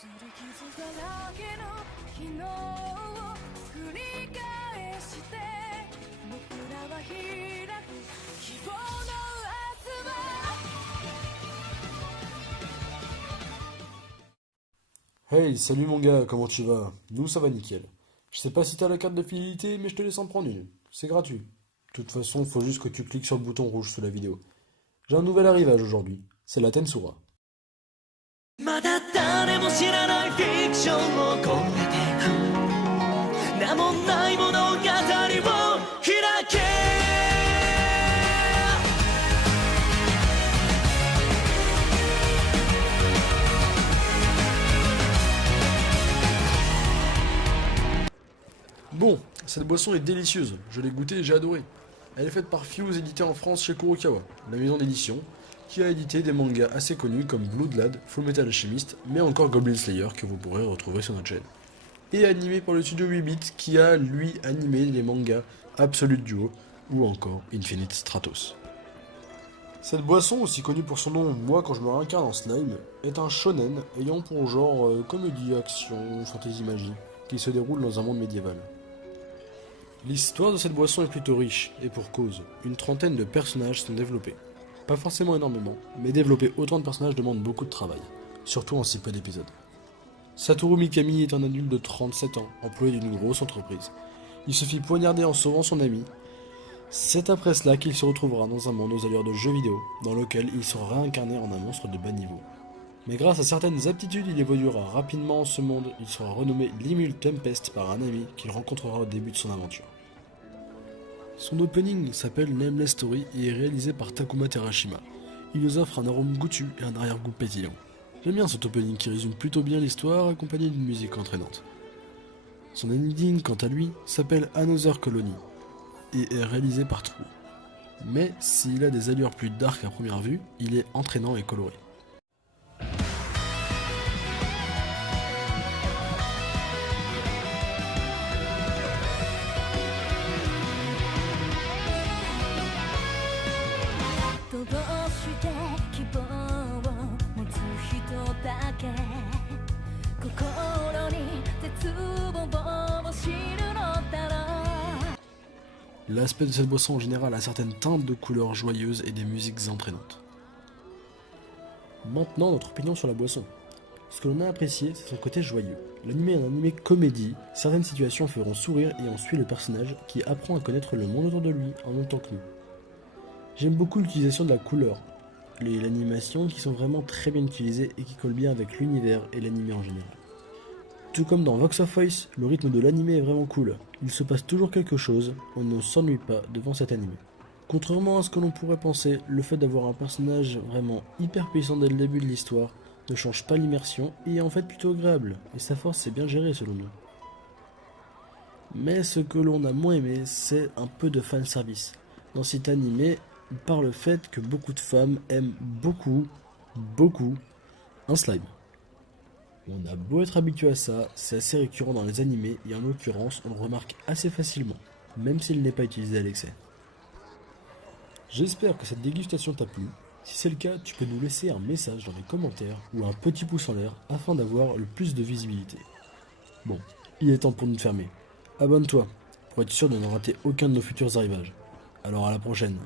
擦り傷だらけの昨日を繰り返して僕らは開く希望の明日は Hey, salut mon gars, comment tu vas? Nous ça va nickel. Je sais pas si t'as la carte de fidélité, mais je te laisse en prendre une. C'est gratuit. De toute façon, faut juste que tu cliques sur le bouton rouge sous la vidéo. J'ai un nouvel arrivage aujourd'hui. C'est la Tensura. まだ誰も知らないフィクションを込めてく名もない物語を開けBon, cette boisson est délicieuse. Je l'ai goûtée et j'ai adoré. Elle est faite par Fuse, éditée en France chez Kurokawa, la maison d'édition, qui a édité des mangas assez connus comme Blood Lad, Full Metal Alchemist, mais encore Goblin Slayer que vous pourrez retrouver sur notre chaîne. Et animé par le studio 8-bit qui a lui animé les mangas Absolute Duo ou encore Infinite Stratos. Cette boisson, aussi connue pour son nom Moi quand je me réincarne en slime, est un shonen ayant pour genre comédie, action, fantasy magie, qui se déroule dans un monde médiéval. L'histoire de cette boisson est plutôt riche, et pour cause, une trentaine de personnages sont développés. Pas forcément énormément, mais développer autant de personnages demande beaucoup de travail, surtout en si peu d'épisodes. Satoru Mikami est un adulte de 37 ans, employé d'une grosse entreprise. Il se fit poignarder en sauvant son ami. C'est après cela qu'il se retrouvera dans un monde aux allures de jeux vidéo, dans lequel il sera réincarné en un monstre de bas niveau. Mais grâce à certaines aptitudes, il évoluera rapidement en ce monde, il sera renommé Limul Tempest par un ami qu'il rencontrera au début de son aventure. Son opening s'appelle Nameless Story et est réalisé par Takuma Terashima. Il nous offre un arôme goûtu et un arrière-goût pétillant. J'aime bien cet opening qui résume plutôt bien l'histoire accompagné d'une musique entraînante. Son ending, quant à lui, s'appelle Another Colony et est réalisé par True. Mais s'il a des allures plus dark à première vue, il est entraînant et coloré. L'aspect de cette boisson en général a certaines teintes de couleurs joyeuses et des musiques entraînantes. Maintenant, notre opinion sur la boisson. Ce que l'on a apprécié, c'est son côté joyeux. L'anime est un anime comédie, certaines situations feront sourire et on suit le personnage qui apprend à connaître le monde autour de lui en même temps que nous. J'aime beaucoup l'utilisation de la couleur, l'animation qui sont vraiment très bien utilisées et qui collent bien avec l'univers et l'anime en général. Tout comme dans Vox of Voice, le rythme de l'anime est vraiment cool. Il se passe toujours quelque chose, on ne s'ennuie pas devant cet anime. Contrairement à ce que l'on pourrait penser, le fait d'avoir un personnage vraiment hyper puissant dès le début de l'histoire ne change pas l'immersion et est en fait plutôt agréable, et sa force c'est bien géré selon nous. Mais ce que l'on a moins aimé, c'est un peu de fanservice dans cet anime par le fait que beaucoup de femmes aiment beaucoup un slime. On a beau être habitué à ça, c'est assez récurrent dans les animés et en l'occurrence on le remarque assez facilement, même s'il n'est pas utilisé à l'excès. J'espère que cette dégustation t'a plu. Si c'est le cas, tu peux nous laisser un message dans les commentaires ou un petit pouce en l'air afin d'avoir le plus de visibilité. Bon, il est temps pour nous de fermer. Abonne-toi pour être sûr de ne rater aucun de nos futurs arrivages. Alors à la prochaine.